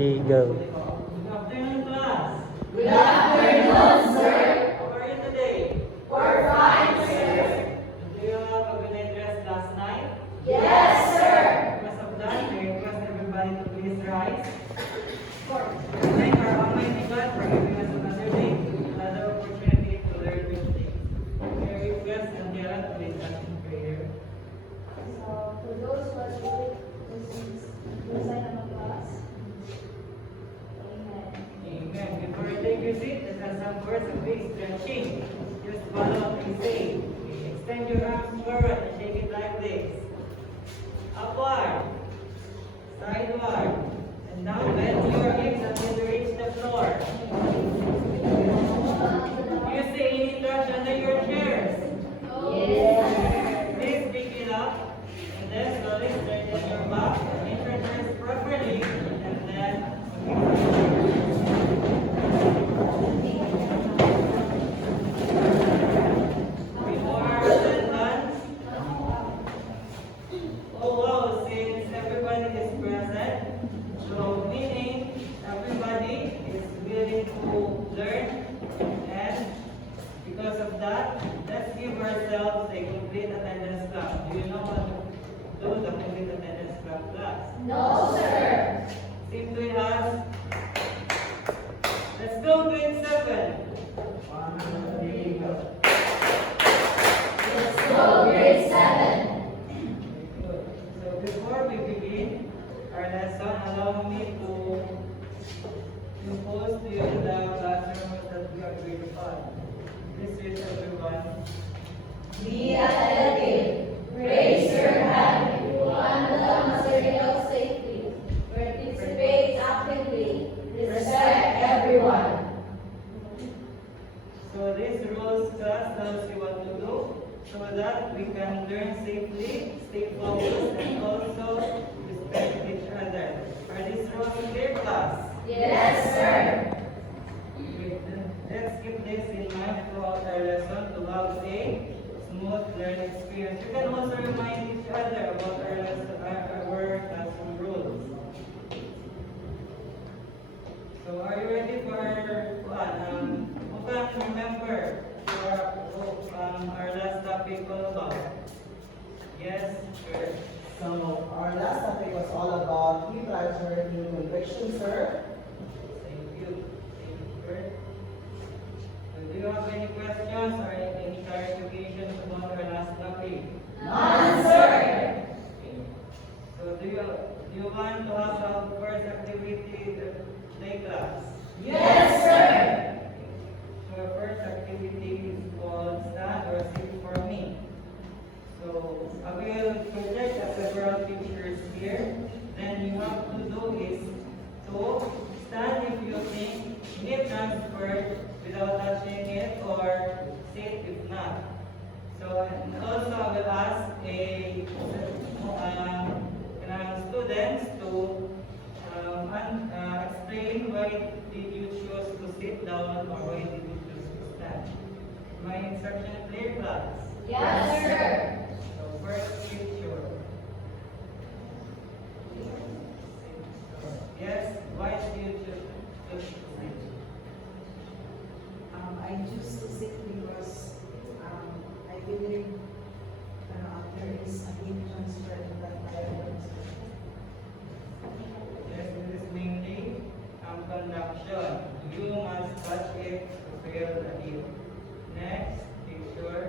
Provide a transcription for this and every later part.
Go. Good afternoon, class. Good afternoon, sir. How are you today? We're fine, sir. Do you have a good night rest last night? Yes, sir. Because of that, I request everybody to please rise. We thank our Almighty God for giving us another day, another opportunity to learn new things. I request Angela to lead us in prayer. So, for those who are doing this sign of the class. Amen. Amen. Before you take your seat, let's have some words of faith stretching. Just follow what we say. Extend your arms forward and shake it like this. Upward, sideward, and now bend your hips until you reach the floor. Do you see any touch under your chairs? Please pick it up, and then slowly straighten your back and introduce properly, and then before the lunch. Oh wow, since everybody is present, so meaning everybody is willing to learn, and because of that, let's give ourselves a complete attendance class. Do you know how to do the complete attendance class? No, sir. Simply ask. Let's go, grade 7. 1, 2, 3, go. Let's go, grade 7. Good. So before we begin our lesson, allow me to impose to you the classroom that we agreed upon. This is everyone. Be attentive. Raise your hand if you handle material safely. Participate actively. Respect everyone. So this rules class tells you what to do so that we can learn safely, stay focused, and also respect each other. Are these rules clear, class? Yes, sir. Great. Let's keep this in mind throughout our lesson to have a smooth learning experience. You can also remind each other about our lesson, our classroom rules. So are you ready for who can remember our last topic all about? Yes, sure. So our last topic was all about pre-planter new conviction, sir. Thank you. Thank you, Bert. So do you have any questions or any clarifications about our last topic? None, sir. Okay. So do you want to have a first activity, the play class? Yes, sir. So our first activity is called Stand or Sit for Me. So I will project several pictures here. Then you have to do is to stand if you think it transferred without touching it, or sit if not. So and also I will ask students to explain why did you choose to sit down or why did you choose to stand. My instruction clear, class? Yes, sir. So first picture. Yes, why did you choose to sit? I choose to sit because I believe there is a heat transfer in that environment. Yes, this is mainly conduction. You must touch it to feel the heat. Next picture.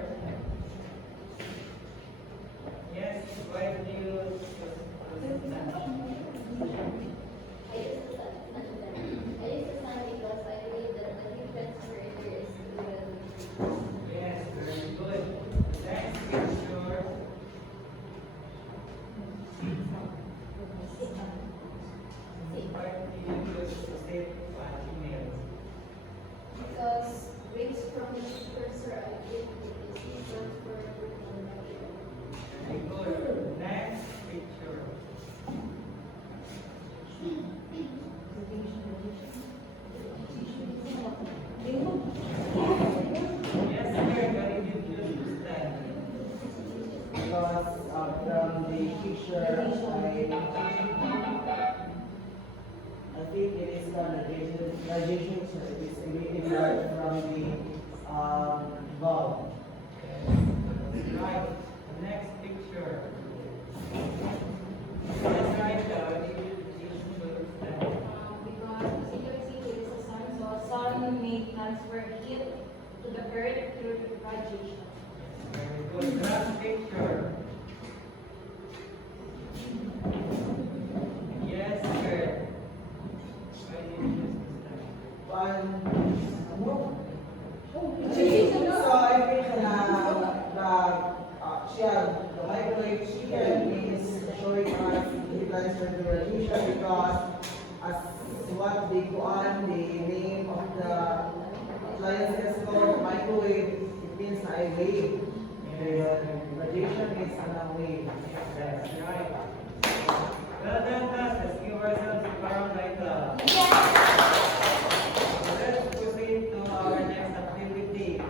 Yes, it is the graduation service. It is from the God. Right. Next picture. Let's write down. Because CWC is a sun, so sun may transfer heat to the earth through radiation. Very good. Last picture. Yes, sir. Why did you use this So I think the microwave chicken is showing us the transfer to radiation because as what they go on, the name of the appliances called microwave, it means a wave. The radiation is a wave. That's right. Well done, class. Let's give ourselves a round of applause. Let's proceed to our next activity.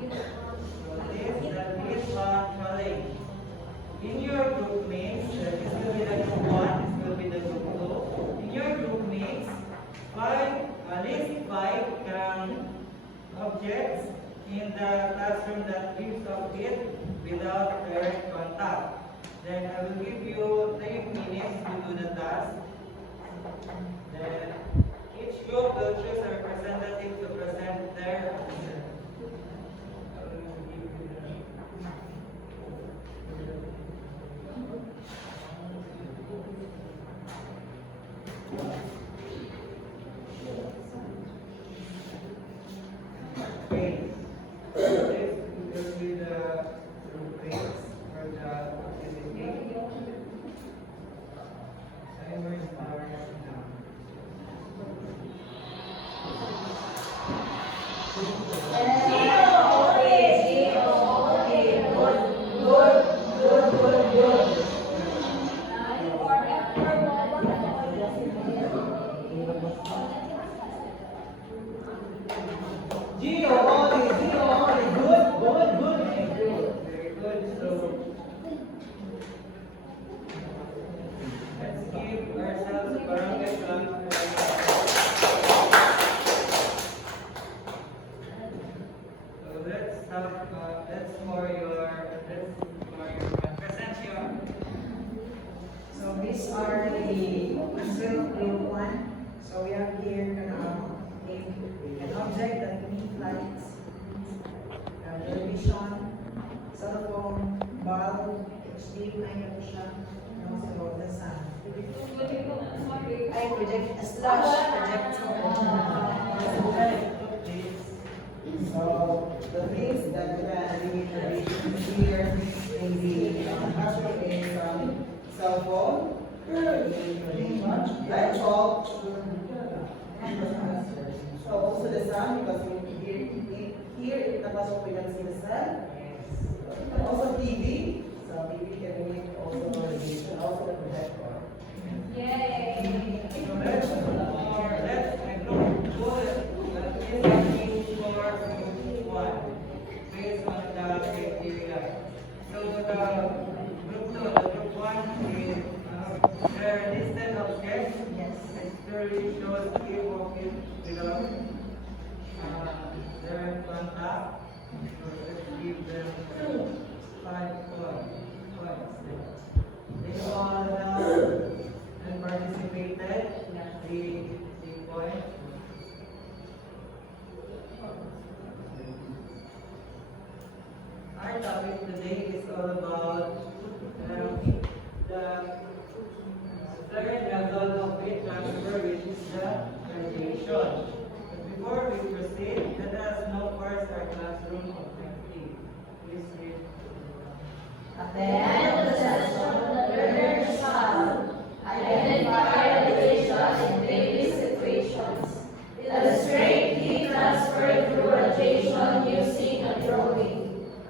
So this is the Lisbon challenge. In your group mates, this will be the group 1, this will be the group 2. In your group mates, list 5 objects in the classroom that gives off heat without direct contact. Then I will give you 3 minutes to do the task. Then each group will choose a representative to present their answer. I will give you the- Okay. This will be the groupings for the activity. Timer starts now. Gio, Oli, good, good, good. Very good. So let's give ourselves a barangay clap. So let's have let's for your present your So these are the answer of group 1. So we have here an object that emits lights, television, cell phone, bulb, HDMI connection, and also the sun. I project a slash projector. So the things that we can here in the classroom is cell phone, laptop, so also the sun because here in the classroom we can see the sun, and also TV. So TV can make also radiation, also the projector. Yay! so let's group good for group 1 based on the criteria. So the group 2, the group 1 is their listed objects. Yes. It clearly shows give of it without direct contact. So let's give them 5 points. They all and participated. The point. Our topic today is all about the third level of heat transfer, which is the radiation. But before we proceed, let us know first our classroom objective. Please read. At the end of the session, the learner shall identify radiation in various situations, illustrate heat transfer through radiation using a drawing,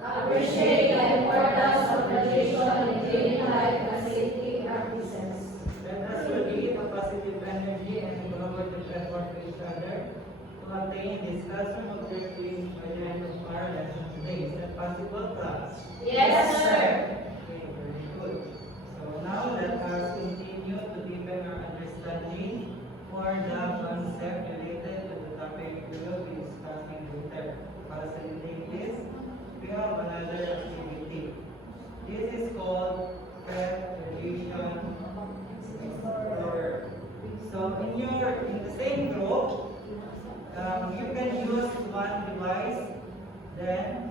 appreciate the importance of radiation in daily life and safety practices. Let us radiate a positive energy and collaborative effort to each other to attain this classroom objective by the end of our lesson today. Is that possible, class? Yes, sir. Okay, very good. So now let us continue to deepen our understanding for the concept related to the topic we will be discussing later. Facilitate this, we have another activity. This is called Pet Radiation Explorer. So in the same group, you can use one device, then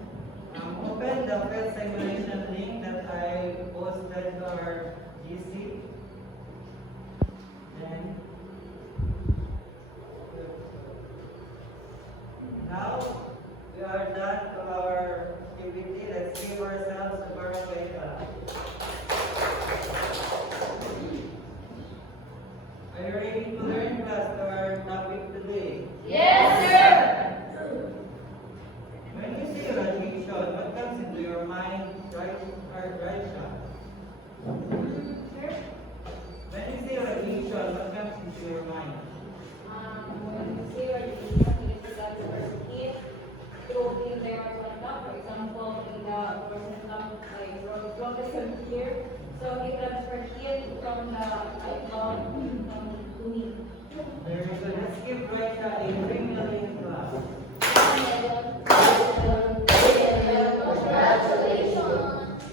open the PET simulation link that I posted to our GC. Then now we are done to our activity. Let's give ourselves a barangay. Are you ready to learn class our topic today? Yes, sir. When you say radiation, what comes into your mind, right, Raisha? Sir? When you say radiation, what comes into your mind? When you say radiation, it is that for heat through the environment, for example, in the like rotation here. So it transfer heat from the from to me. Very good. Let's give Raisha a 3 million class. Congratulations.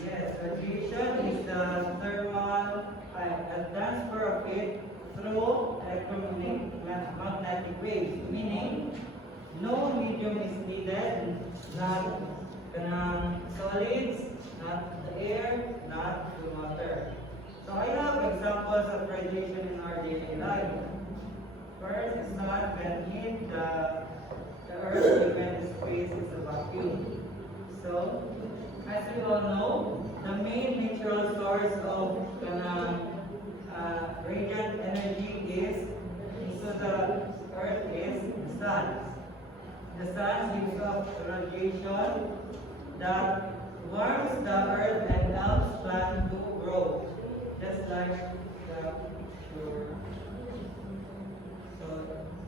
Yes, radiation is the thermal transfer of heat through electromagnetic waves, meaning no medium is needed, not solids, not the air, not the water. So I have examples of radiation in our daily life. First, the sun can heat the earth even the space is a vacuum. So, as you all know, the main natural source of radiant energy is into the earth is the sun. The sun gives off radiation that warms the earth and helps plants to grow, just like the picture. So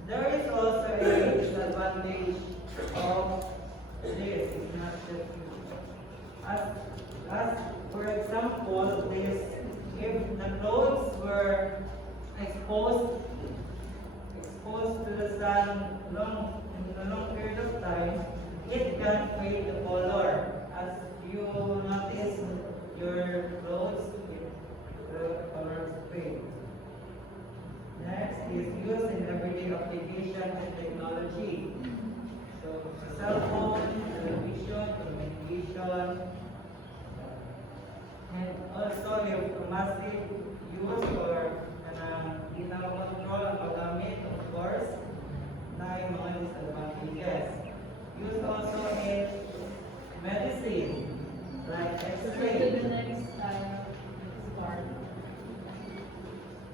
there is also a disadvantage of this. It's not just as for example, this if the clothes were exposed to the sun in a long period of time, it can fade the color. As you notice your clothes, the colors fade. Next is used in everyday application and technology. So cell phone, television, communication, and also if massive use or control ang paggamit, of course, na yung mga disadvantages. Use also in medicine, like X-ray.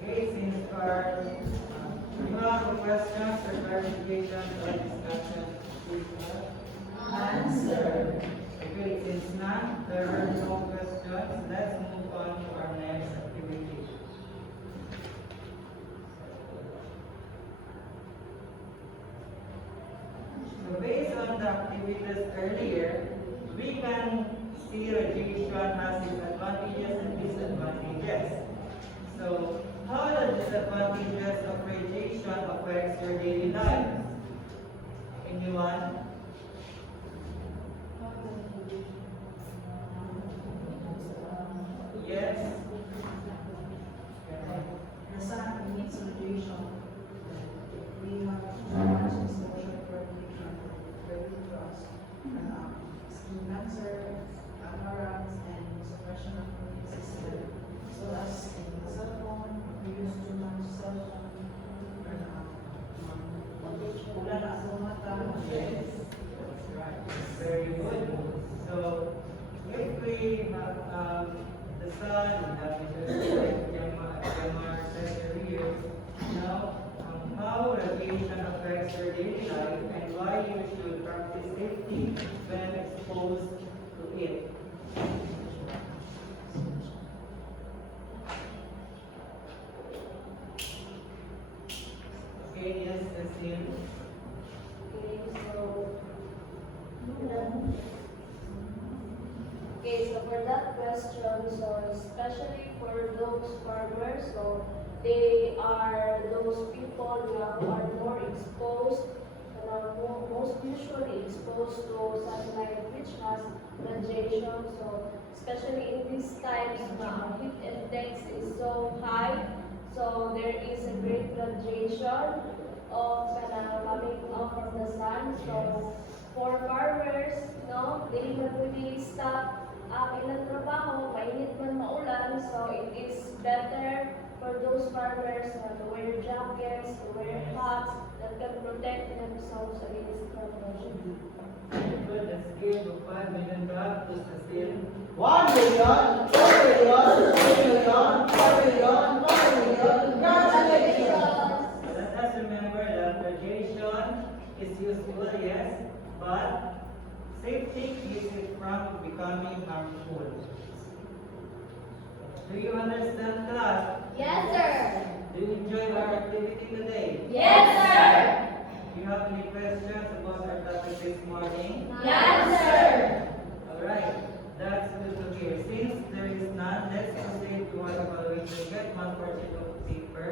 Okay, since you have questions or clarifications or discussion, please Answer. Okay, since none, there are no questions, let's move on to our next activity. So based on the activities earlier, we can see radiation has its advantages and disadvantages. So how the disadvantages of radiation affects your daily life? Anyone? Yes. The sun emits radiation. We have too much exposure to radiation, very gross. Skin cancer, cataracts, and suppression of immune system. So as in the cell phone, we use too much cell phone. Wala na sa mata. Yes, that's right. Very good. So, if we have the sun, Jamar said earlier, now how radiation affects your daily life and why you should practice safety when exposed to it. Okay, yes, Cecile. Okay, so for that question, so especially for those farmers, so they are those people people who are more exposed and are most usually exposed to something like which has radiation. So especially in these times, heat index is so high. So there is a great radiation of coming out from the sun. So for farmers, no, they not really stop ilang trabaho, mainit man maulan, so it is better for those farmers to wear jackets, to wear hats that can protect themselves against radiation. Good, let's give the $5 million to sustain. 1 million, 2 million, 3 million, 4 million, 5 million. Congratulations! Let us remember that radiation is useful, yes, but safety keeps it from becoming harmful. Do you understand, class? Yes, sir. Do you enjoy our activity today? Yes, sir. Do you have any questions about our topic this morning? Yes, sir. Alright, that's good to hear. Since there is none, let's proceed to our evaluation. Get one portion of paper.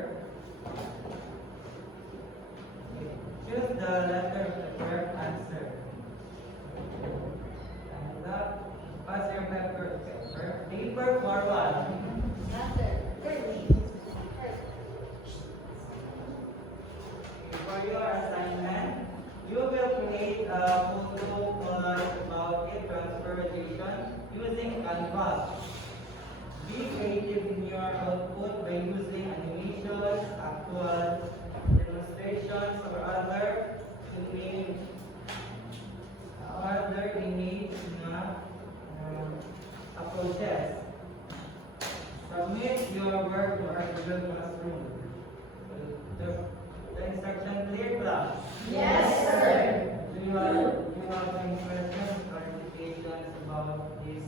Choose the letter of the correct answer. And up, pass your paper. Paper forward. Yes, sir. For your assignment, you will create a photo collage about a transfer radiation using Canvas. Be creative in your output by using animations, actual demonstrations, or other image approaches. Submit your work to our Google Classroom. The instruction clear, class? Yes, sir. Do you have any questions or clarifications about this